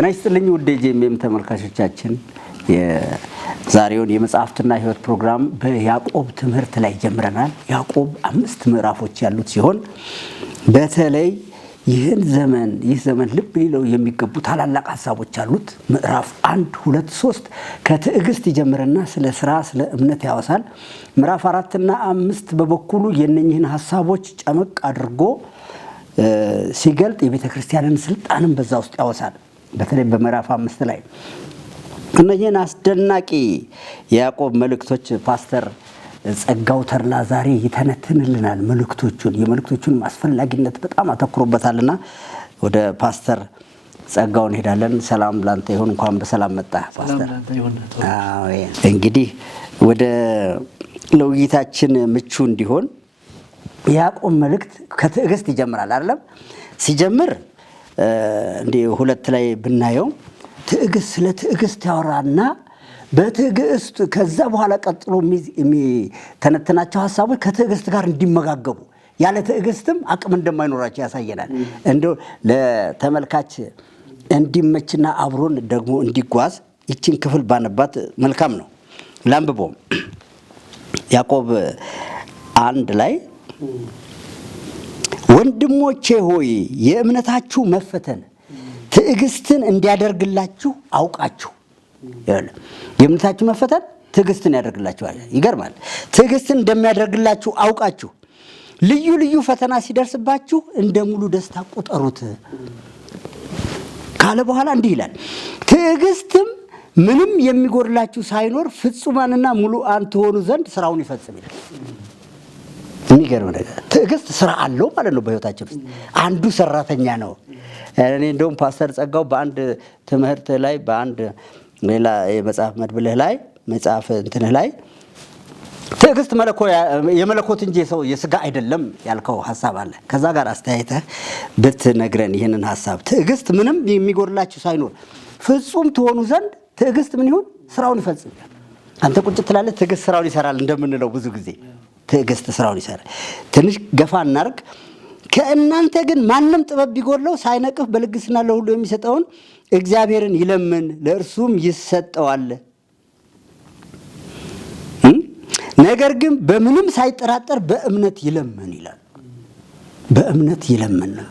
ጤና ይስጥልኝ ውድ የጄኤምኤም ተመልካቾቻችን የዛሬውን የመጽሐፍትና ሕይወት ፕሮግራም በያዕቆብ ትምህርት ላይ ጀምረናል። ያዕቆብ 5 ምዕራፎች ያሉት ሲሆን በተለይ ይህ ዘመን ልብ ሊለው የሚገቡ ታላላቅ ሐሳቦች አሉት። ምዕራፍ 1 2 3 ከትዕግስት ይጀምርና ስለ ስራ ስለ እምነት ያወሳል። ምዕራፍ 4 እና 5 በበኩሉ የነኝህን ሐሳቦች ጨመቅ አድርጎ ሲገልጥ የቤተ ክርስቲያንን ስልጣንን በዛ ውስጥ ያወሳል። በተለይ በምዕራፍ 5 ላይ እነዚህን አስደናቂ የያዕቆብ መልእክቶች ፓስተር ጸጋው ተርላ ዛሬ ይተነትንልናል። የመልእክቶቹን አስፈላጊነት በጣም አተኩሮበታልና ወደ ፓስተር ጸጋው እንሄዳለን። ሰላም ላንተ ይሁን፣ እንኳን በሰላም መጣ ፓስተር። እንግዲህ ወደ ለውይይታችን ምቹ እንዲሆን የያዕቆብ መልእክት ከትዕግስት ይጀምራል አይደለም? ሲጀምር እንደ ሁለት ላይ ብናየው ትዕግስት ስለ ትዕግስት ያወራና በትዕግስት ከዛ በኋላ ቀጥሎ የሚተነተናቸው ሐሳቦች ከትዕግስት ጋር እንዲመጋገቡ ያለ ትዕግስትም አቅም እንደማይኖራቸው ያሳየናል። እንደው ለተመልካች እንዲመችና አብሮን ደግሞ እንዲጓዝ ይችን ክፍል ባነባት መልካም ነው። ላንብቦም ያዕቆብ 1 ላይ ወንድሞቼ ሆይ የእምነታችሁ መፈተን ትዕግስትን እንዲያደርግላችሁ አውቃችሁ ይላል። የእምነታችሁ መፈተን ትዕግስትን ያደርግላችኋል። ይገርማል። ትዕግስትን እንደሚያደርግላችሁ አውቃችሁ ልዩ ልዩ ፈተና ሲደርስባችሁ እንደ ሙሉ ደስታ ቁጠሩት ካለ በኋላ እንዲህ ይላል፣ ትዕግስትም ምንም የሚጎድላችሁ ሳይኖር ፍጹማንና ሙሉአን ትሆኑ ዘንድ ስራውን ይፈጽም ይላል። የሚገርም ነገር ትዕግስት ስራ አለው ማለት ነው። በህይወታችን ውስጥ አንዱ ሰራተኛ ነው። እኔ እንደውም ፓስተር ጸጋው በአንድ ትምህርት ላይ በአንድ ሌላ የመጽሐፍ መድብልህ ላይ መጽሐፍ እንትንህ ላይ ትዕግስት የመለኮት እንጂ የስጋ አይደለም ያልከው ሐሳብ አለ። ከዛ ጋር አስተያየተህ ብትነግረን ይህንን ሐሳብ ትዕግስት ምንም የሚጎድላችሁ ሳይኖር ፍጹም ትሆኑ ዘንድ ትዕግስት ምን ይሁን ስራውን ይፈጽም። አንተ ቁጭ ትላለህ፣ ትዕግስት ስራውን ይሰራል እንደምንለው ብዙ ጊዜ ትዕግስት ስራውን ይሰራል። ትንሽ ገፋ እናርግ። ከእናንተ ግን ማንም ጥበብ ቢጎድለው ሳይነቅፍ በልግስና ለሁሉ የሚሰጠውን እግዚአብሔርን ይለምን ለእርሱም ይሰጠዋል። ነገር ግን በምንም ሳይጠራጠር በእምነት ይለምን ይላል። በእምነት ይለምን ነው።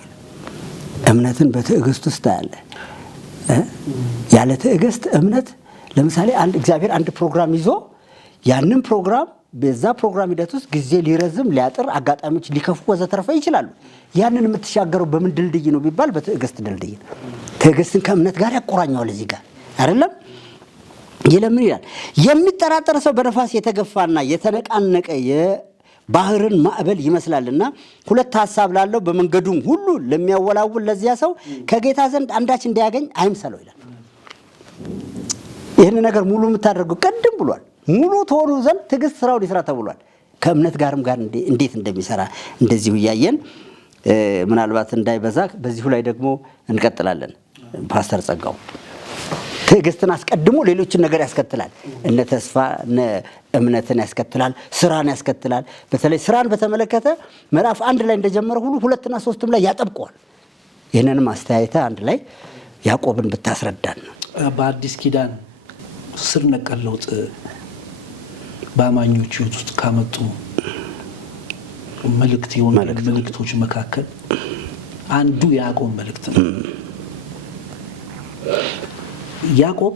እምነትን በትዕግስት ውስጥ ያለ ያለ ትዕግስት እምነት ለምሳሌ እግዚአብሔር አንድ ፕሮግራም ይዞ ያንን ፕሮግራም በዛ ፕሮግራም ሂደት ውስጥ ጊዜ ሊረዝም ሊያጥር አጋጣሚዎች ሊከፉ ወዘተረፈ ይችላሉ። ያንን የምትሻገረው በምን ድልድይ ነው ቢባል በትዕግስት ድልድይ ነው። ትዕግስትን ከእምነት ጋር ያቆራኘዋል። እዚህ ጋር አይደለም ይለምን ይላል። የሚጠራጠር ሰው በነፋስ የተገፋና የተነቃነቀ የባህርን ማዕበል ይመስላልና ሁለት ሐሳብ ላለው በመንገዱም ሁሉ ለሚያወላውል ለዚያ ሰው ከጌታ ዘንድ አንዳች እንዲያገኝ አይምሰለው ይላል። ይህን ነገር ሙሉ የምታደርገው ቀድም ብሏል። ሙሉ ተሆኑ ዘንድ ትዕግስት ስራውን ይስራ ተብሏል። ከእምነት ጋርም ጋር እንዴት እንደሚሰራ እንደዚሁ እያየን ምናልባት እንዳይበዛ በዚሁ ላይ ደግሞ እንቀጥላለን። ፓስተር ጸጋው ትዕግስትን አስቀድሞ ሌሎችን ነገር ያስከትላል። እነ ተስፋ እነ እምነትን ያስከትላል፣ ስራን ያስከትላል። በተለይ ስራን በተመለከተ ምዕራፍ 1 ላይ እንደጀመረ ሁሉ 2 እና 3 ላይ ያጠብቀዋል። ይህንንም አስተያየተ አንድ ላይ ያዕቆብን ብታስረዳን ነው። በአዲስ ኪዳን ስር ነቀል ለውጥ በአማኞች ሕይወት ውስጥ ካመጡ መልእክቶች መካከል አንዱ የያዕቆብ መልእክት ነው። ያዕቆብ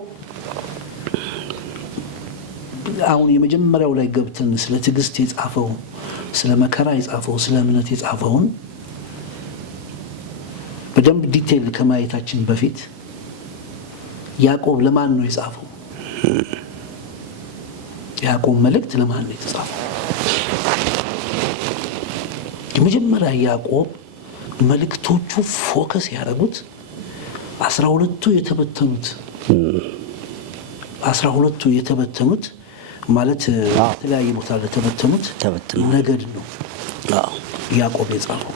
አሁን የመጀመሪያው ላይ ገብተን ስለ ትዕግስት የጻፈው፣ ስለ መከራ የጻፈው፣ ስለ እምነት የጻፈውን በደንብ ዲቴይል ከማየታችን በፊት ያዕቆብ ለማን ነው የጻፈው? ያዕቆብ መልእክት ለማን ነው የተጻፈው? የመጀመሪያ ያዕቆብ መልእክቶቹ ፎከስ ያደረጉት 12ቱ የተበተኑት ማለት የተለያየ ቦታ ለተበተኑት ነገድ ነው ያዕቆብ የጻፈው።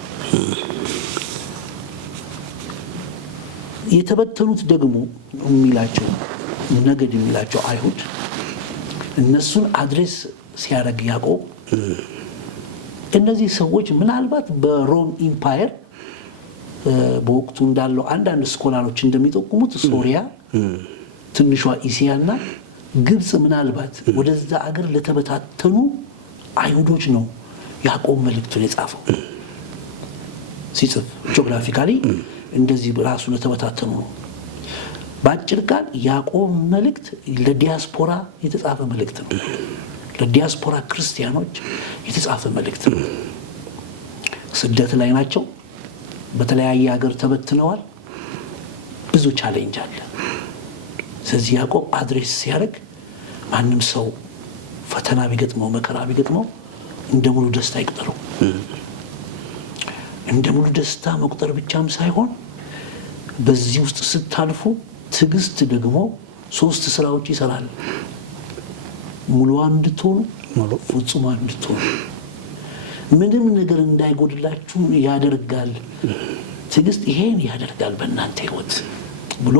የተበተኑት ደግሞ የሚላቸው ነገድ የሚላቸው አይሁድ እነሱን አድሬስ ሲያደርግ ያዕቆብ እነዚህ ሰዎች ምናልባት በሮም ኢምፓየር በወቅቱ እንዳለው አንዳንድ ስኮላሮች እንደሚጠቁሙት ሶሪያ፣ ትንሿ ኢሲያና ግብጽ ምናልባት ወደዛ አገር ለተበታተኑ አይሁዶች ነው ያዕቆብ መልእክቱን የጻፈው። ሲጽፍ ጂኦግራፊካሊ እንደዚህ ራሱ ለተበታተኑ ነው። በአጭር ቃል ያዕቆብ መልእክት ለዲያስፖራ የተጻፈ መልእክት ነው። ለዲያስፖራ ክርስቲያኖች የተጻፈ መልእክት ነው። ስደት ላይ ናቸው። በተለያየ ሀገር ተበትነዋል። ብዙ ቻሌንጅ አለ። ስለዚህ ያዕቆብ አድሬስ ሲያደርግ ማንም ሰው ፈተና ቢገጥመው መከራ ቢገጥመው እንደ ሙሉ ደስታ ይቁጠረው። እንደ ሙሉ ደስታ መቁጠር ብቻም ሳይሆን በዚህ ውስጥ ስታልፉ ትዕግስት ደግሞ 3 ስራዎች ይሰራል። ሙሉዋን እንድትሆኑ፣ ፍጹማን እንድትሆኑ፣ ምንም ነገር እንዳይጎድላችሁ ያደርጋል። ትዕግስት ይሄን ያደርጋል በእናንተ ሕይወት ብሎ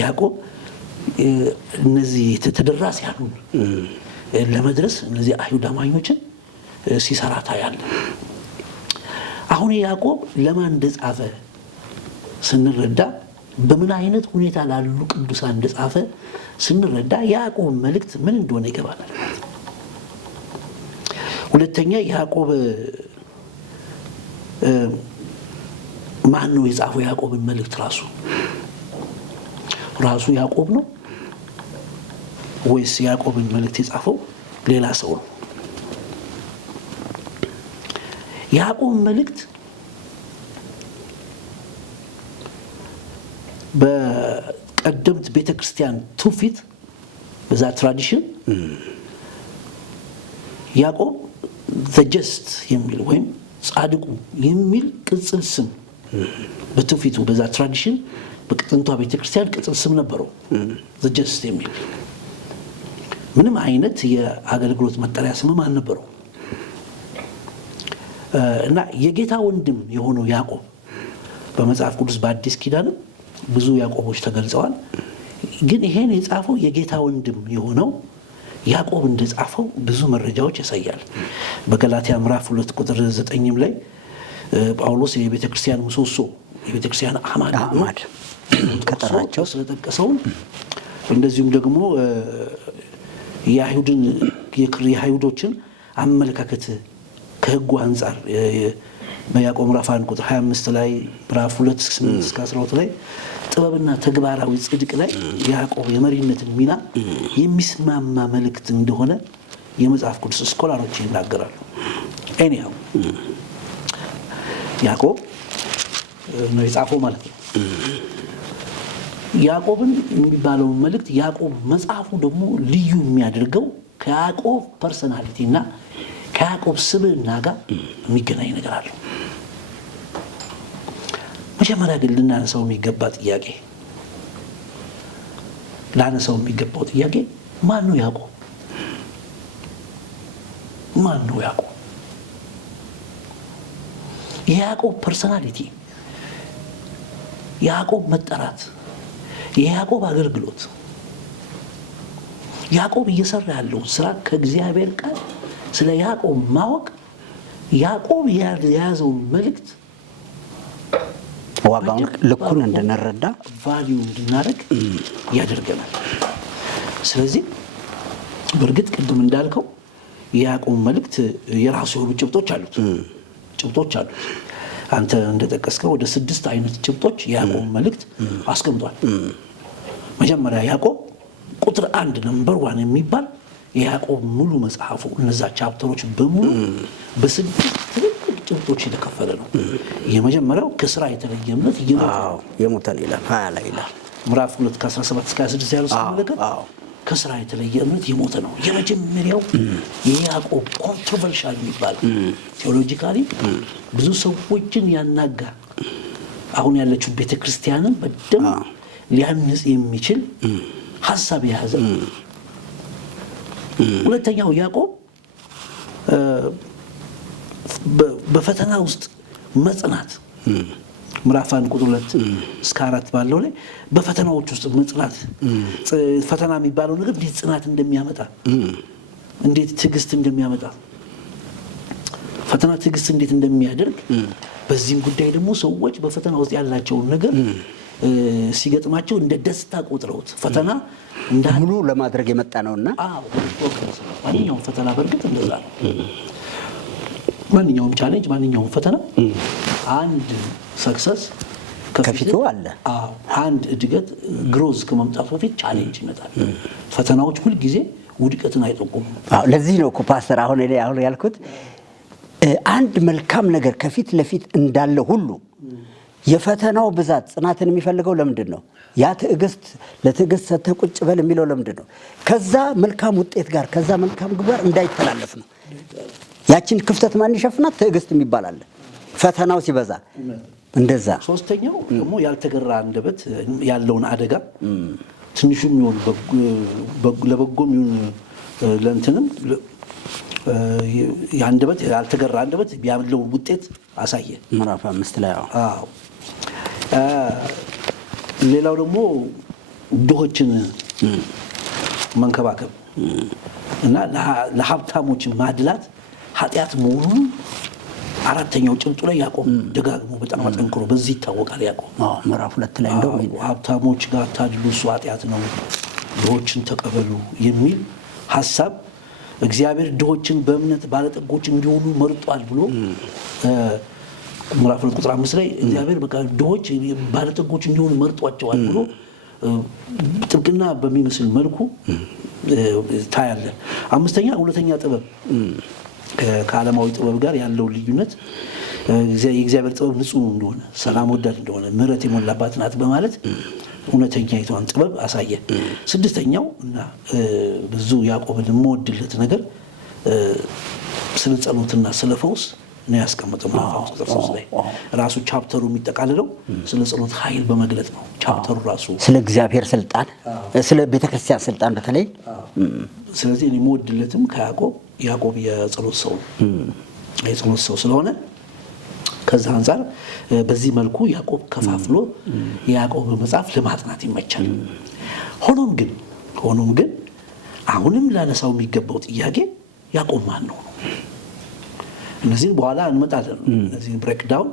ያዕቆብ እነዚህ ተደራሲያኑን ለመድረስ እነዚህ አይሁድ አማኞችን ሲሰራ ታያለ። አሁን ያዕቆብ ለማን እንደጻፈ ስንረዳ በምን አይነት ሁኔታ ላሉ ቅዱሳን እንደጻፈ ስንረዳ ያዕቆብ መልእክት ምን እንደሆነ ይገባናል። ሁለተኛ ያዕቆብ ማን ነው የጻፈው? ያዕቆብን መልእክት ራሱ ያዕቆብ ነው ወይስ ያዕቆብን መልእክት የጻፈው ሌላ ሰው ነው? ያዕቆብ መልእክት በቀደምት ቤተክርስቲያን ትውፊት በዛ ትራዲሽን ያዕቆብ ዘ ጀስት የሚል ወይም ጻድቁ የሚል ቅጽል ስም በትውፊቱ በዛ ትራዲሽን በጥንቷ ቤተክርስቲያን ቅጽል ስም ነበረው። ዘ ጀስት የሚል ምንም አይነት የአገልግሎት መጠሪያ ስምም አልነበረው እና የጌታ ወንድም የሆነው ያዕቆብ በመጽሐፍ ቅዱስ በአዲስ ኪዳንም ብዙ ያዕቆቦች ተገልጸዋል። ግን ይሄን የጻፈው የጌታ ወንድም የሆነው ያዕቆብ እንደጻፈው ብዙ መረጃዎች ያሳያል። በገላትያ ምዕራፍ 2 ቁጥር 9 ላይ ጳውሎስ የቤተክርስቲያን ምሰሶ የቤተክርስቲያን አማድ ከጠራቸው ስለጠቀሰው እንደዚሁም ደግሞ የአይሁዶችን አመለካከት ከሕጉ አንጻር በያዕቆብ ምዕራፍ 1 ቁጥር 25 ላይ ምዕራፍ 2 እስከ 12 ላይ ጥበብና ተግባራዊ ጽድቅ ላይ ያዕቆብ የመሪነትን ሚና የሚስማማ መልእክት እንደሆነ የመጽሐፍ ቅዱስ ስኮላሮች ይናገራሉ። ኤኒያው ያዕቆብ ነው የጻፈው ማለት ነው። ያዕቆብን የሚባለው መልእክት ያዕቆብ መጽሐፉ ደግሞ ልዩ የሚያደርገው ከያዕቆብ ፐርሰናሊቲ እና ከያዕቆብ ስብዕና ጋር የሚገናኝ ነገር አለው። መጀመሪያ ግን ልናነሳው የሚገባው ጥያቄ ማን ነው ያዕቆብ? ማን ነው ያዕቆብ? የያዕቆብ ፐርሰናሊቲ፣ የያዕቆብ መጠራት፣ የያዕቆብ አገልግሎት፣ ያዕቆብ እየሰራ ያለው ስራ ከእግዚአብሔር ቃል ስለ ያዕቆብ ማወቅ ያዕቆብ የያዘው መልእክት ዋጋውን ልኩን እንድንረዳ ቫልዩ እንድናደርግ ያደርገናል። ስለዚህ በእርግጥ ቅድም እንዳልከው የያዕቆብ መልእክት የራሱ የሆኑ ጭብጦች አሉት። አንተ እንደጠቀስከው ወደ 6 አይነት ጭብጦች የያዕቆብ መልእክት አስቀምጧል። መጀመሪያ ያዕቆብ ቁጥር 1 ነምበር 1 የሚባል የያዕቆብ ሙሉ መጽሐፉ እነዛ ቻፕተሮች በሙሉ በ6 ትልልቅ ጭብጦች የተከፈለ ነው። የመጀመሪያው ከስራ የተለየ እምነት የሞተ ይላል 20 ላይ ይላል። ምዕራፍ 2 ከ17 እስከ 26 ያለው ስንመለከት ከስራ የተለየ እምነት የሞተ ነው። የመጀመሪያው የያዕቆብ ኮንትሮቨርሻል የሚባለው ቴዎሎጂካሊ ብዙ ሰዎችን ያናጋ አሁን ያለችው ቤተክርስቲያንን በደንብ ሊያንጽ የሚችል ሀሳብ የያዘ። ሁለተኛው ያዕቆብ በፈተና ውስጥ መጽናት ምዕራፍ 1 ቁጥር 2 እስከ 4 ባለው ላይ በፈተናዎች ውስጥ መጽናት፣ ፈተና የሚባለው ነገር እንዴት ጽናት እንደሚያመጣ፣ እንዴት ትዕግስት እንደሚያመጣ፣ ፈተና ትዕግስት እንዴት እንደሚያደርግ በዚህም ጉዳይ ደግሞ ሰዎች በፈተና ውስጥ ያላቸውን ነገር ሲገጥማቸው እንደ ደስታ ቆጥረውት ፈተና ሙሉ ለማድረግ የመጣ ነውና ማንኛውም ፈተና በእርግጥ እንደዛ ነው። ማንኛውም ቻሌንጅ፣ ማንኛውም ፈተና አንድ ሰክሰስ ከፊቱ አለ። አንድ እድገት ግሮዝ ከመምጣቱ በፊት ቻሌንጅ ይመጣል። ፈተናዎች ሁል ጊዜ ውድቀትን አይጠቁሙም። ለዚህ ነው እኮ ፓስተር አሁን ያልኩት አንድ መልካም ነገር ከፊት ለፊት እንዳለ ሁሉ የፈተናው ብዛት ጽናትን የሚፈልገው ለምንድን ነው? ያ ትዕግስት ለትዕግስት ሰተህ ቁጭ በል የሚለው ለምንድን ነው? ከዛ መልካም ውጤት ጋር ከዛ መልካም ግብ ጋር እንዳይተላለፍ ነው። ያችን ክፍተት ማን ይሸፍናት? ትዕግስት የሚባል አለ። ፈተናው ሲበዛ እንደዛ። ሶስተኛው ደግሞ ያልተገራ አንደበት ያለውን አደጋ ትንሹም ይሁን ለበጎም ይሁን ለእንትንም ያንደበት ያልተገራ አንደበት ያለው ውጤት አሳየ። ምዕራፍ 5 ላይ ሌላው ደግሞ ድሆችን መንከባከብ እና ለሀብታሞች ማድላት ኃጢአት መሆኑን አራተኛው ጭብጡ ላይ ያዕቆብ ደጋግሞ በጣም አጠንክሮ በዚህ ይታወቃል። ያዕቆብ ምዕራፍ 2 ላይ እንደው ሀብታሞች ጋር ታድሉ እሱ ኃጢአት ነው፣ ድሆችን ተቀበሉ የሚል ሐሳብ እግዚአብሔር ድሆችን በእምነት ባለጠጎች እንዲሆኑ መርጧል ብሎ ምዕራፍ 2 ቁጥር 5 ላይ እግዚአብሔር በቃ ድሆች ባለጠጎች እንዲሆኑ መርጧቸዋል ብሎ ጥብቅና በሚመስል መልኩ ታያለ። አምስተኛ እውነተኛ ጥበብ ከዓለማዊ ጥበብ ጋር ያለው ልዩነት የእግዚአብሔር ጥበብ ንጹህ እንደሆነ፣ ሰላም ወዳድ እንደሆነ፣ ምሕረት የሞላባት ናት በማለት እውነተኛ ይቷን ጥበብ አሳየ። ስድስተኛው እና ብዙ ያዕቆብን የምወድለት ነገር ስለ ጸሎትና ስለ ፈውስ ነው ያስቀመጠው። ምዕራፍ 3 ላይ ራሱ ቻፕተሩ የሚጠቃልለው ስለ ጸሎት ኃይል በመግለጥ ነው። ቻፕተሩ ራሱ ስለ እግዚአብሔር ስልጣን፣ ስለ ቤተክርስቲያን ስልጣን በተለይ ስለዚህ እኔ የምወድለትም ያዕቆብ የጸሎት ሰው ስለሆነ ከዛ አንፃር በዚህ መልኩ ያዕቆብ ከፋፍሎ የያዕቆብ መጽሐፍ ለማጥናት ይመቻል። ሆኖም ግን አሁንም ላነሳው የሚገባው ጥያቄ ያዕቆብ ማን ነው? እነዚህን በኋላ እንመጣለን። እነዚህን ብሬክዳውን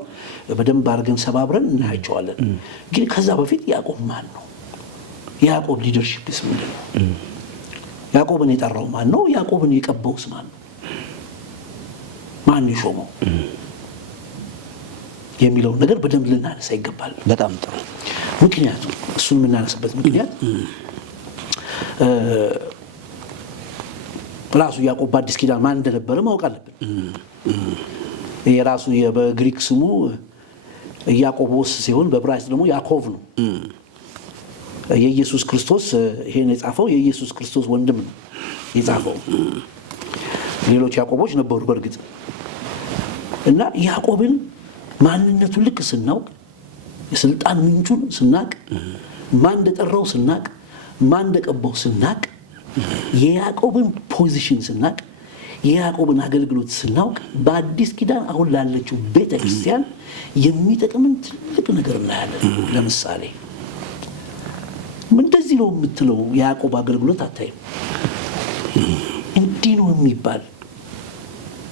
በደንብ አድርገን ሰባብረን እናያቸዋለን። ግን ከዛ በፊት ያዕቆብ ማን ነው? የያዕቆብ ሊደርሺፕስ ምንድን ነው? ያዕቆብን የጠራው ማን ነው? ያዕቆብን የቀባውስ ማን ነው? ማን የሾመው የሚለውን ነገር በደንብ ልናነሳ ይገባል። በጣም ጥሩ። ምክንያቱም እሱን የምናነሳበት ምክንያት ራሱ ያዕቆብ በአዲስ ኪዳን ማን እንደነበረ ማወቅ አለብን። የራሱ በግሪክ ስሙ ያዕቆቦስ ሲሆን በዕብራይስጥ ደግሞ ያዕቆብ ነው። የኢየሱስ ክርስቶስ ይሄን የጻፈው የኢየሱስ ክርስቶስ ወንድም ነው የጻፈው። ሌሎች ያዕቆቦች ነበሩ በእርግጥ እና ያዕቆብን ማንነቱን ልክ ስናውቅ፣ የስልጣን ምንጩን ስናቅ፣ ማን እንደጠራው ስናቅ፣ ማን እንደቀባው ስናቅ፣ የያዕቆብን ፖዚሽን ስናቅ፣ የያዕቆብን አገልግሎት ስናውቅ በአዲስ ኪዳን አሁን ላለችው ቤተክርስቲያን የሚጠቅምን ትልቅ ነገር እናያለን። ለምሳሌ እንደዚህ ነው የምትለው የያዕቆብ አገልግሎት አታይም። እንዲህ ነው የሚባል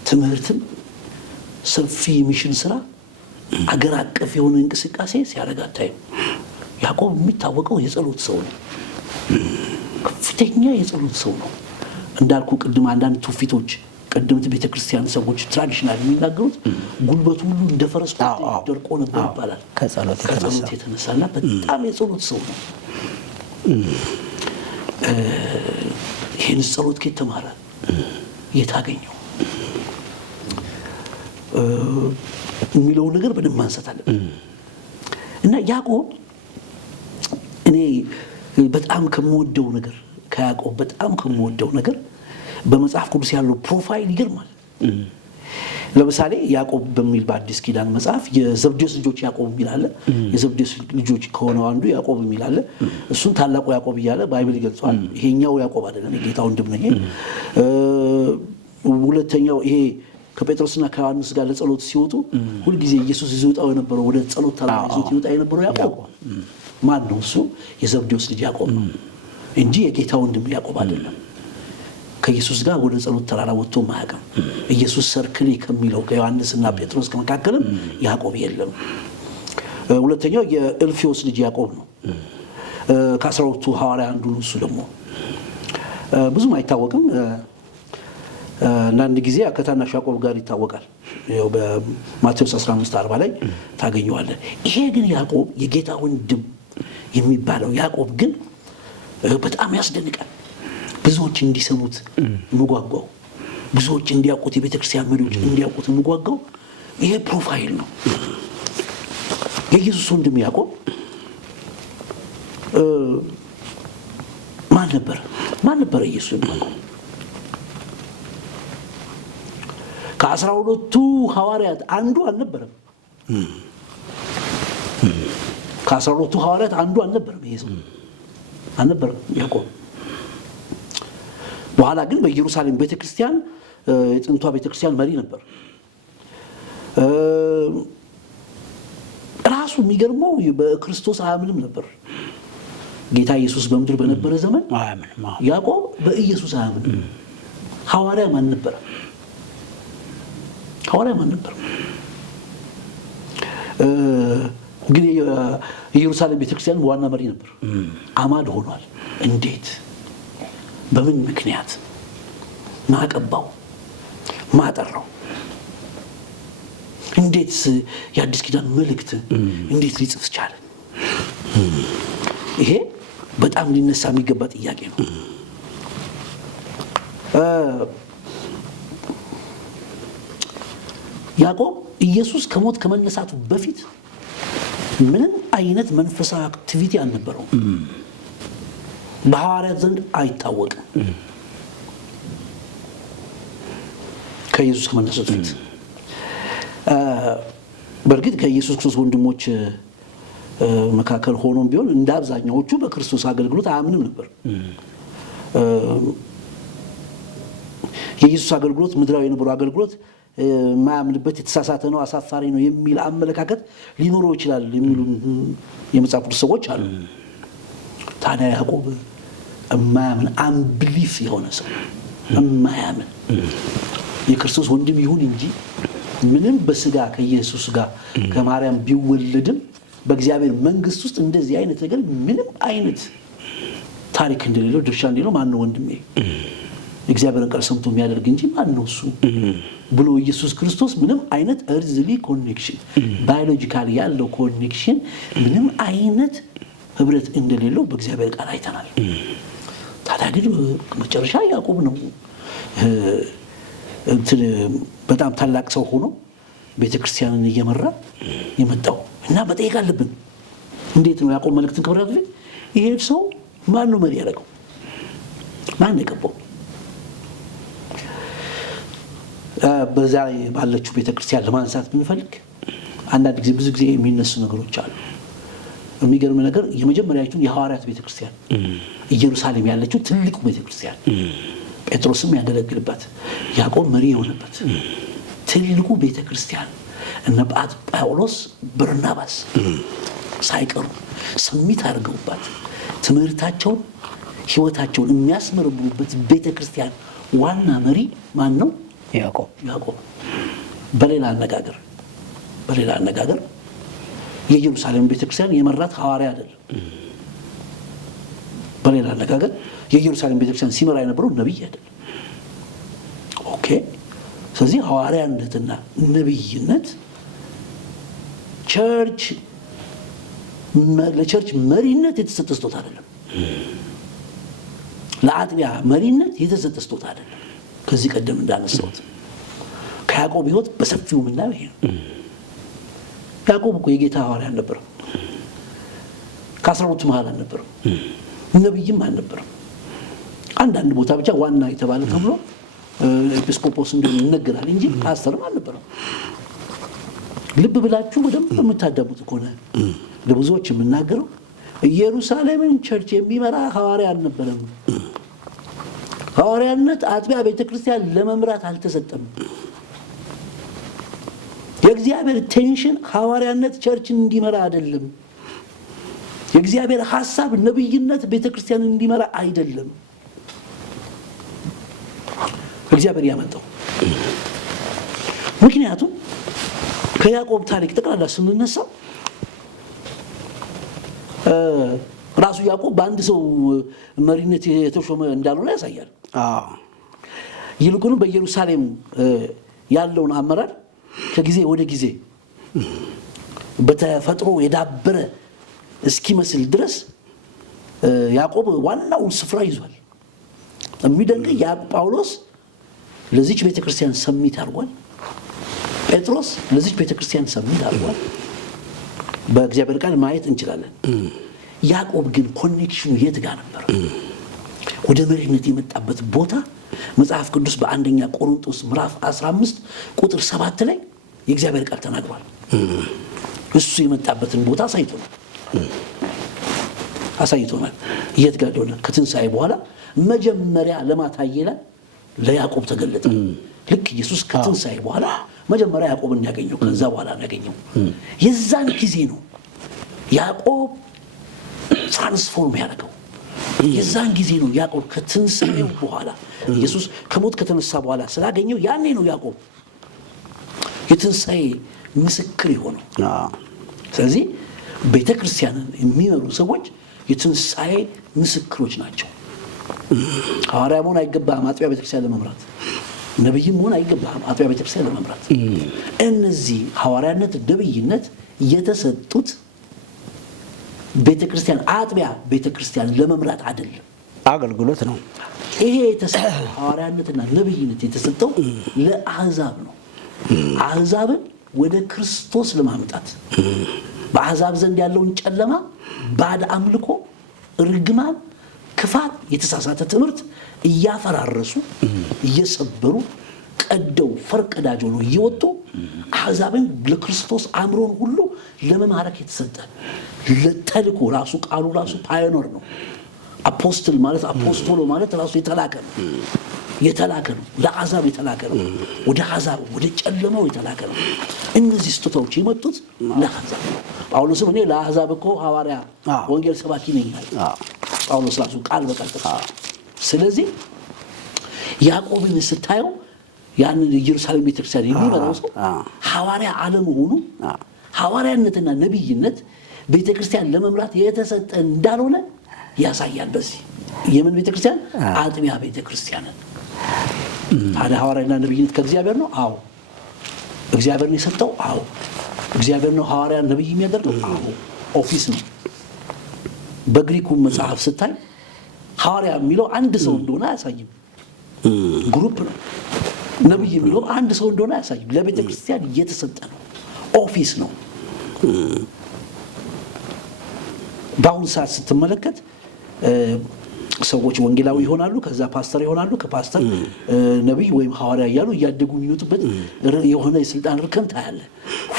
ትምህርትም ሰፊ የሚሽን ስራ አገር አቀፍ የሆነ እንቅስቃሴ ሲያደርግ አታይም። ያዕቆብ የሚታወቀው የጸሎት ሰው ነው። ከፍተኛ የጸሎት ሰው ነው። እንዳልኩ ቅድም አንዳንድ ትውፊቶች ቀደምት ቤተክርስቲያን ሰዎች ትራዲሽናል የሚናገሩት ጉልበቱ ሁሉ እንደ ፈረስ ደርቆ ነበር ይባላል። ከጸሎት የተነሳና በጣም የጸሎት ሰው ነው። ይህን ጸሎት ከየት ተማረ? የት አገኘው? የሚለው ነገር በደንብ ማንሳት አለብን። እና ያዕቆብ እኔ በጣም ከምወደው ነገር ከያዕቆብ በጣም ከምወደው ነገር በመጽሐፍ ቅዱስ ያለው ፕሮፋይል ይገርማል። ለምሳሌ ያዕቆብ በሚል በአዲስ ኪዳን መጽሐፍ የዘብዴዎስ ልጆች ያዕቆብ የሚል አለ። የዘብዴዎስ ልጆች ከሆነው አንዱ ያዕቆብ የሚል አለ። እሱን ታላቁ ያዕቆብ እያለ ባይብል ይገልጸዋል። ይሄኛው ያዕቆብ አይደለም፣ የጌታ ወንድም ነው። ሁለተኛው ይሄ ከጴጥሮስና ከዮሐንስ ጋር ለጸሎት ሲወጡ ሁልጊዜ ኢየሱስ ይወጣው የነበረው ወደ ጸሎት ተራ ይወጣ የነበረው ያዕቆብ ማን ነው? እሱ የዘብዴዎስ ልጅ ያዕቆብ ነው እንጂ የጌታ ወንድም ያዕቆብ አይደለም። ከኢየሱስ ጋር ወደ ጸሎት ተራራ ወጥቶ ማያውቅም። ኢየሱስ ሰርክሌ ከሚለው ከዮሐንስና ጴጥሮስ ከመካከልም ያዕቆብ የለም። ሁለተኛው የእልፊዮስ ልጅ ያዕቆብ ነው። ከ12ቱ ሐዋርያ አንዱ ነው። እሱ ደግሞ ብዙም አይታወቅም። አንዳንድ ጊዜ ከታናሹ ያዕቆብ ጋር ይታወቃል። በማቴዎስ 15:40 ላይ ታገኘዋለህ። ይሄ ግን ያዕቆብ የጌታ ወንድም የሚባለው ያዕቆብ ግን በጣም ያስደንቃል። ብዙዎች እንዲሰሙት የምጓጓው፣ ብዙዎች እንዲያውቁት፣ የቤተክርስቲያን መሪዎች እንዲያውቁት የምጓጓው ይሄ ፕሮፋይል ነው። የኢየሱስ ወንድም ያዕቆብ ማን ነበረ? ኢየሱስ የሚያውቀው ከ12ቱ ሐዋርያት አንዱ አልነበረም። ከ12ቱ ሐዋርያት አንዱ አልነበረም። ይሄ ሰው አልነበረም ያዕቆብ። በኋላ ግን በኢየሩሳሌም ቤተክርስቲያን የጥንቷ ቤተክርስቲያን መሪ ነበር። ራሱ የሚገርመው በክርስቶስ አያምንም ነበር። ጌታ ኢየሱስ በምድር በነበረ ዘመን ያዕቆብ በኢየሱስ አያምንም። ሐዋርያ ማን ነበር? ግን የኢየሩሳሌም ቤተክርስቲያን ዋና መሪ ነበር። አማድ ሆኗል። እንዴት? በምን ምክንያት? ማቀባው፣ ማጠራው? እንዴት የአዲስ ኪዳን መልእክት እንዴት ሊጽፍ ቻለ? ይሄ በጣም ሊነሳ የሚገባ ጥያቄ ነው። ያዕቆብ ኢየሱስ ከሞት ከመነሳቱ በፊት ምንም አይነት መንፈሳዊ አክቲቪቲ አልነበረውም። በሐዋርያት ዘንድ አይታወቅም። ከኢየሱስ ከመነሳቱ በፊት በእርግጥ ከኢየሱስ ክርስቶስ ወንድሞች መካከል ሆኖም ቢሆን እንደ አብዛኛዎቹ በክርስቶስ አገልግሎት አያምንም ነበር። የኢየሱስ አገልግሎት ምድራዊ የነበረው አገልግሎት የማያምንበት የተሳሳተ ነው፣ አሳፋሪ ነው የሚል አመለካከት ሊኖረው ይችላል የሚሉ የመጽሐፍ ቅዱስ ሰዎች አሉ። ታዲያ ያዕቆብ የማያምን አንብሊፍ የሆነ ሰው የማያምን የክርስቶስ ወንድም ይሁን እንጂ ምንም በስጋ ከኢየሱስ ጋር ከማርያም ቢወለድም በእግዚአብሔር መንግስት ውስጥ እንደዚህ አይነት ነገር ምንም አይነት ታሪክ እንደሌለው ድርሻ እንደሌለው ማን ነው ወንድሜ? እግዚአብሔርን ቃል ሰምቶ የሚያደርግ እንጂ ማን ነው እሱ ብሎ ኢየሱስ ክርስቶስ ምንም አይነት እርዝሊ ኮኔክሽን ባዮሎጂካሊ ያለው ኮኔክሽን ምንም አይነት ህብረት እንደሌለው በእግዚአብሔር ቃል አይተናል። ታዲያ ግን መጨረሻ ያዕቆብ ነው በጣም ታላቅ ሰው ሆኖ ቤተክርስቲያንን እየመራ የመጣው እና መጠየቅ አለብን። እንዴት ነው ያዕቆብ መልእክትን ከመራቱ በፊት ይሄ ሰው ማን ነው መሪ ያደረገው? ማን የቀባው? በዛ ላይ ባለችው ቤተክርስቲያን ለማንሳት ብንፈልግ አንዳንድ ጊዜ ብዙ ጊዜ የሚነሱ ነገሮች አሉ። የሚገርም ነገር የመጀመሪያዊቱ የሐዋርያት ቤተክርስቲያን ኢየሩሳሌም ያለችው ትልቁ ቤተክርስቲያን ጴጥሮስም ያገለግልበት ያዕቆብ መሪ የሆነበት ትልቁ ቤተክርስቲያን እነ ጳውሎስ በርናባስ ሳይቀሩ ስሚት አድርገውባት ትምህርታቸውን ህይወታቸውን የሚያስመረምሩበት ቤተክርስቲያን ዋና መሪ ማን ነው? ያዕቆብ። በሌላ አነጋገር የኢየሩሳሌም ቤተክርስቲያን የመራት ሐዋርያ አይደለም። በሌላ አነጋገር የኢየሩሳሌም ቤተክርስቲያን ሲመራ የነበረው ነብይ አይደለም። ኦኬ። ስለዚህ ሐዋርያነትና ነብይነት ለቸርች መሪነት የተሰጠ ስጦታ አይደለም። ለአጥቢያ መሪነት የተሰጠ ስጦታ አይደለም። ከዚህ ቀደም እንዳነሳሁት ከያዕቆብ ህይወት በሰፊው የምናየው ይሄ ነው። ያዕቆብ እኮ የጌታ ሐዋርያ አልነበረም። ከ12 መሃል አልነበረም። ነብይም አልነበረም። አንዳንድ ቦታ ብቻ ዋና የተባለ ተብሎ ኤጲስቆጶስ እንደሆነ ይነገራል እንጂ ፓስተርም አልነበረም። ልብ ብላችሁ በደንብ የምታዳምጡ ከሆነ ለብዙዎች የምናገረው ኢየሩሳሌምን ቸርች የሚመራ ሐዋርያ አልነበረም። ሐዋርያነት አጥቢያ ቤተክርስቲያን ለመምራት አልተሰጠም። የእግዚአብሔር ቴንሽን ሐዋርያነት ቸርችን እንዲመራ አይደለም። የእግዚአብሔር ሐሳብ ነብይነት ቤተክርስቲያን እንዲመራ አይደለም። እግዚአብሔር ያመጣው። ምክንያቱም ከያዕቆብ ታሪክ ጠቅላላ ስንነሳ ራሱ ያዕቆብ በአንድ ሰው መሪነት የተሾመ እንዳልሆነ ያሳያል። ይልቁንም በኢየሩሳሌም ያለውን አመራር ከጊዜ ወደ ጊዜ በተፈጥሮ የዳበረ እስኪመስል ድረስ ያዕቆብ ዋናውን ስፍራ ይዟል። የሚደንቅ ጳውሎስ ለዚች ቤተክርስቲያን ሰሚት አድርጓል። ጴጥሮስ ለዚች ቤተክርስቲያን ሰሚት አድርጓል። በእግዚአብሔር ቃል ማየት እንችላለን። ያዕቆብ ግን ኮኔክሽኑ የት ጋር ነበር? ወደ መሪነት የመጣበት ቦታ መጽሐፍ ቅዱስ በአንደኛ ቆሮንቶስ ምዕራፍ 15 ቁጥር 7 ላይ የእግዚአብሔር ቃል ተናግሯል። እሱ የመጣበትን ቦታ አሳይቶናል። የት ጋር እንደሆነ ከትንሣኤ በኋላ መጀመሪያ ለማታየ ላይ ለያዕቆብ ተገለጠ። ልክ ኢየሱስ ከትንሣኤ በኋላ መጀመሪያ ያዕቆብን ያገኘው፣ ከዛ በኋላ ያገኘው የዛን ጊዜ ነው ያዕቆብ ትራንስፎርም ያደረገው። የዛን ጊዜ ነው ያዕቆብ ከትንሣኤው በኋላ ኢየሱስ ከሞት ከተነሳ በኋላ ስላገኘው ያኔ ነው ያዕቆብ የትንሣኤ ምስክር የሆነው። ስለዚህ ቤተክርስቲያንን የሚመሩ ሰዎች የትንሣኤ ምስክሮች ናቸው። ሐዋርያ መሆን አይገባህም አጥቢያ ቤተክርስቲያን ለመምራት፣ ነብይም መሆን አይገባህም አጥቢያ ቤተክርስቲያን ለመምራት። እነዚህ ሐዋርያነት፣ ነብይነት የተሰጡት ቤተክርስቲያን አጥቢያ ቤተክርስቲያን ለመምራት አይደለም፣ አገልግሎት ነው። ይሄ የተሰጠው ሐዋርያነትና ነብይነት የተሰጠው ለአሕዛብ ነው። አሕዛብን ወደ ክርስቶስ ለማምጣት በአሕዛብ ዘንድ ያለውን ጨለማ፣ ባዕድ አምልኮ፣ ርግማን፣ ክፋት፣ የተሳሳተ ትምህርት እያፈራረሱ እየሰበሩ ቀደው ፈርቀዳጅ ሆነው እየወጡ አሕዛብን ለክርስቶስ አእምሮን ሁሉ ለመማረክ የተሰጠ ለተልኮ ራሱ ቃሉ ራሱ ፓዮኒር ነው። አፖስትል ማለት አፖስቶሎ ማለት ራሱ የተላከ ነው። ለአሕዛብ የተላከ ነው። ወደ አሕዛብ ወደ ጨለማው የተላከ ነው። እነዚህ ስጦታዎች የመጡት ለአሕዛብ ነው። ጳውሎስም እኔ ለአሕዛብ እኮ ሐዋርያ ወንጌል ሰባኪ ነኝ ጳውሎስ ራሱ ቃል በቃል። ስለዚህ ያዕቆብን ስታየው ያንን ኢየሩሳሌም ቤተክርስቲያን የሚመራው ሰው ሐዋርያ አለመሆኑ ሐዋርያነትና ነብይነት ቤተክርስቲያን ለመምራት የተሰጠ እንዳልሆነ ያሳያል። በዚህ የምን ቤተክርስቲያን? አጥቢያ ቤተክርስቲያንን። ታዲያ ሐዋርያና ነብይነት ከእግዚአብሔር ነው? አዎ። እግዚአብሔርን የሰጠው? አዎ። እግዚአብሔር ነው ሐዋርያ ነብይ የሚያደርገው? አዎ። ኦፊስ ነው። በግሪኩ መጽሐፍ ስታይ ሐዋርያ የሚለው አንድ ሰው እንደሆነ አያሳይም፣ ግሩፕ ነው። ነብይ የሚለው አንድ ሰው እንደሆነ አያሳይም፣ ለቤተክርስቲያን እየተሰጠ ነው፣ ኦፊስ ነው። በአሁኑ ሰዓት ስትመለከት ሰዎች ወንጌላዊ ይሆናሉ፣ ከዛ ፓስተር ይሆናሉ፣ ከፓስተር ነብይ ወይም ሐዋርያ እያሉ እያደጉ የሚወጡበት የሆነ የስልጣን ርከን ታያለ።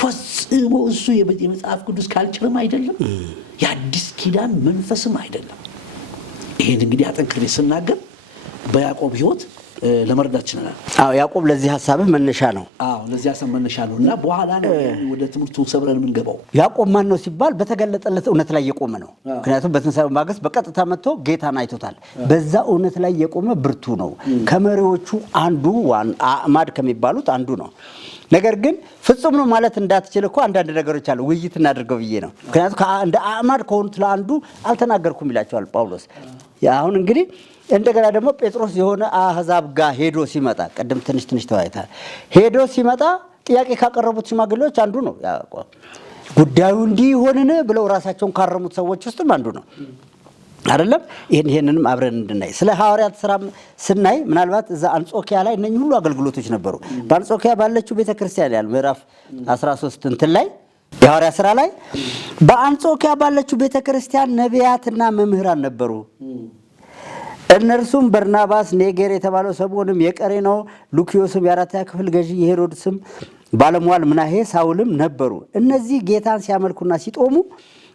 ፈጽሞ እሱ የመጽሐፍ ቅዱስ ካልቸርም አይደለም፣ የአዲስ ኪዳን መንፈስም አይደለም። ይሄን እንግዲህ አጠንክሬ ስናገር በያዕቆብ ሕይወት ለመረዳት ችለናል። ያዕቆብ ለዚህ ሐሳብህ መነሻ ነው። ለዚህ ሐሳብ መነሻ ነው እና በኋላ ነው ወደ ትምህርቱ ሰብረን የምንገባው። ያዕቆብ ማን ነው ሲባል በተገለጠለት እውነት ላይ የቆመ ነው። ምክንያቱም በትንሣኤው ማግስት በቀጥታ መጥቶ ጌታን አይቶታል። በዛ እውነት ላይ የቆመ ብርቱ ነው። ከመሪዎቹ አንዱ አዕማድ ከሚባሉት አንዱ ነው። ነገር ግን ፍጹም ነው ማለት እንዳትችል እኮ አንዳንድ ነገሮች አሉ። ውይይት እናድርገው ብዬ ነው። ምክንያቱም እንደ አዕማድ ከሆኑት ለአንዱ አልተናገርኩም ይላቸዋል ጳውሎስ። አሁን እንግዲህ እንደገና ደግሞ ጴጥሮስ የሆነ አሕዛብ ጋር ሄዶ ሲመጣ ቀደም ትንሽ ተወያይተናል። ሄዶ ሲመጣ ጥያቄ ካቀረቡት ሽማግሌዎች አንዱ ነው ያዕቆብ። ጉዳዩ እንዲህ ይሆንን ብለው ራሳቸውን ካረሙት ሰዎች ውስጥም አንዱ ነው አይደለም። ይሄንንም አብረን እንድናይ ስለ ሐዋርያት ሥራ ስናይ ምናልባት እዛ አንጾኪያ ላይ እነኚህ ሁሉ አገልግሎቶች ነበሩ። በአንጾኪያ ባለችው ቤተክርስቲያን ያለ ምዕራፍ 13 እንትን ላይ የሐዋርያት ሥራ ላይ በአንጾኪያ ባለችው ቤተክርስቲያን ነቢያትና መምህራን ነበሩ። እነርሱም በርናባስ፣ ኔጌር የተባለው ሰሞንም የቀሬናው ሉኪዮስም የአራተኛ ክፍል ገዢ የሄሮድስም ባለሟል ምናሄ ሳውልም ነበሩ። እነዚህ ጌታን ሲያመልኩና ሲጦሙ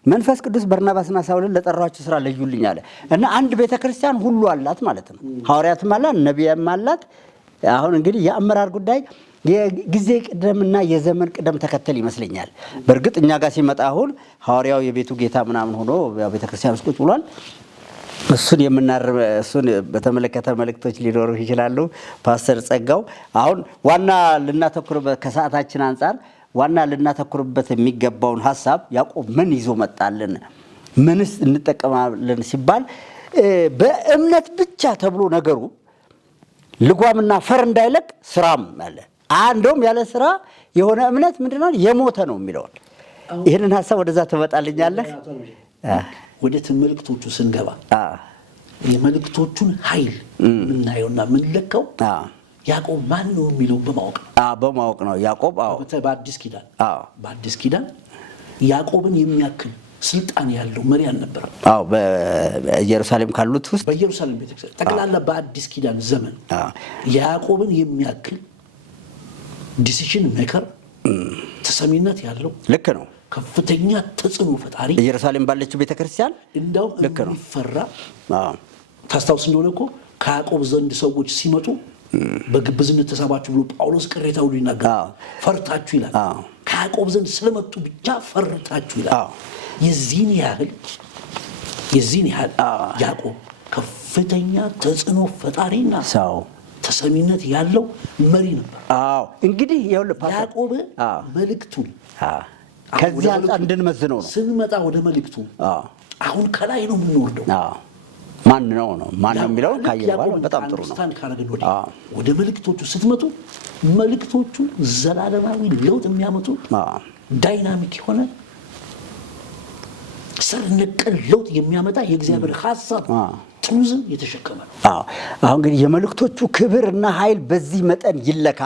መንፈስ ቅዱስ በርናባስና ሳውልን ለጠራቸው ሥራ ለዩልኝ አለ እና አንድ ቤተክርስቲያን ሁሉ አላት ማለት ነው። ሐዋርያትም አላት፣ ነቢያም አላት። አሁን እንግዲህ የአመራር ጉዳይ የጊዜ ቅደምና የዘመን ቅደም ተከተል ይመስለኛል። በእርግጥ እኛ ጋር ሲመጣ አሁን ሐዋርያው የቤቱ ጌታ ምናምን ሆኖ ቤተክርስቲያን ውስጥ ቁጭ ብሏል። እሱን በተመለከተ መልእክቶች ሊኖሩ ይችላሉ። ፓስተር ጸጋው አሁን ዋና ልናተኩርበት ከሰዓታችን አንጻር ዋና ልናተኩርበት የሚገባውን ሐሳብ ያዕቆብ ምን ይዞ መጣልን፣ ምንስ እንጠቀማለን ሲባል በእምነት ብቻ ተብሎ ነገሩ ልጓምና ፈር እንዳይለቅ ስራም አለ። እንደውም ያለ ስራ የሆነ እምነት ምንድነው የሞተ ነው የሚለውን ይህንን ሐሳብ ወደዛ ትመጣልኛለህ። ወደ መልእክቶቹ ስንገባ የመልእክቶቹን ኃይል የምናየውና የምንለካው ያዕቆብ ማን ነው የሚለው በማወቅ ነው። ያዕቆብ በአዲስ ኪዳን ያዕቆብን የሚያክል ስልጣን ያለው መሪ አልነበረም። በኢየሩሳሌም ካሉት ውስጥ በኢየሩሳሌም ቤተክርስቲያን ጠቅላላ በአዲስ ኪዳን ዘመን ያዕቆብን የሚያክል ዲሲሽን ሜከር ተሰሚነት ያለው ልክ ነው ከፍተኛ ተጽዕኖ ፈጣሪ ኢየሩሳሌም ባለችው ቤተክርስቲያን እንደው የሚፈራ ታስታውስ እንደሆነ እኮ ከያዕቆብ ዘንድ ሰዎች ሲመጡ በግብዝነት ተሳባችሁ ብሎ ጳውሎስ ቅሬታ ሁሉ ይናገራል። ፈርታችሁ ይላል። ከያዕቆብ ዘንድ ስለመጡ ብቻ ፈርታችሁ ይላል። የዚህን ያህል ያዕቆብ ከፍተኛ ተጽዕኖ ፈጣሪና ተሰሚነት ያለው መሪ ነበር። እንግዲህ ያዕቆብ መልእክቱን ከዚህ አንጻር እንድንመዝነው ነው ስንመጣ ወደ መልእክቱ አሁን ከላይ ነው የምንወርደው። ማን ነው የሚለው ካየባል በጣም ጥሩ ነው። ወደ መልእክቶቹ ስትመጡ መልእክቶቹ ዘላለማዊ ለውጥ የሚያመጡ ዳይናሚክ የሆነ ስር ነቀል ለውጥ የሚያመጣ የእግዚአብሔር ሐሳብ ትሩዝም የተሸከመ ነው። አሁን እንግዲህ የመልእክቶቹ ክብርና ኃይል በዚህ መጠን ይለካ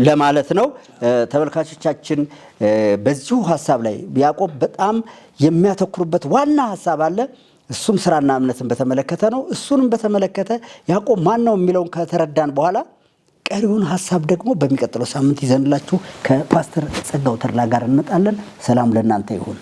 ለማለት ነው። ተመልካቾቻችን በዚሁ ሐሳብ ላይ ያዕቆብ በጣም የሚያተኩሩበት ዋና ሐሳብ አለ። እሱም ስራና እምነትን በተመለከተ ነው። እሱንም በተመለከተ ያዕቆብ ማን ነው የሚለውን ከተረዳን በኋላ ቀሪውን ሐሳብ ደግሞ በሚቀጥለው ሳምንት ይዘንላችሁ ከፓስተር ጸጋው ተድላ ጋር እንመጣለን። ሰላም ለእናንተ ይሁን።